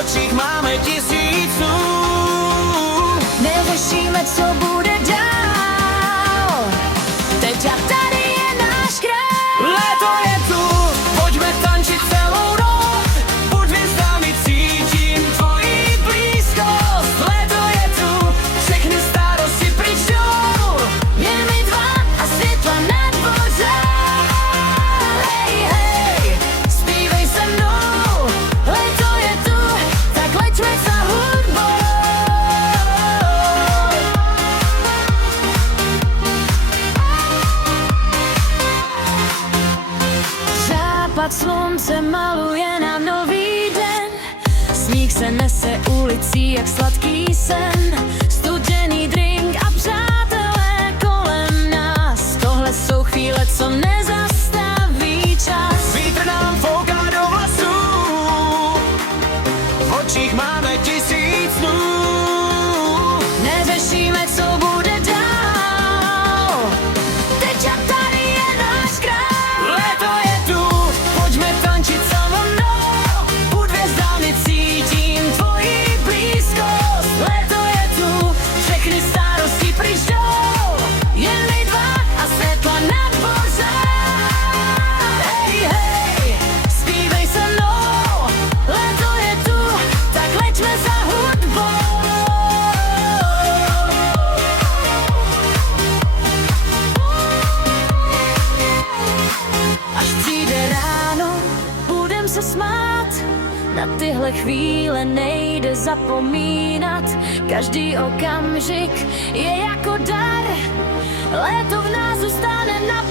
očích máme tisíc snů. Neřešíme, co bude dál. Teď a tady je náš král. Léto je tu, pojďme tančit celou noc. Buď hvězdami, cítím tvoji blízkost. Léto je tu, všechny starosti pryč jdou. Jen my dva a světla na dvoře. Hej, hej, zpívej se mnou. Léto je tu, tak leďme za hudbou. Západ slunce maluje nám nový den. Sníh se nese ulicí jak sladký sen. Studený drink a přátelé kolem nás. Tohle jsou chvíle, co nezastaví čas. Vítr nám fouká do vlasů, v očích máme tisíc snů. Neřešíme, co bude dál. Teď a tady je náš král. Léto je tu, pojďme tančit se mnou. Buď hvězdami, cítím tvoji blízkost. Léto je tu, všechny starosti pryč jdou. Jen my dva a světla na dvoře. Hej, hej, zpívej se mnou. Léto je tu, tak leďme za hudbou. Až přijde ráno, budem se smát. Na tyhle chvíle nejde zapomínat. Každý okamžik je jako dar. Léto v nás zůstane na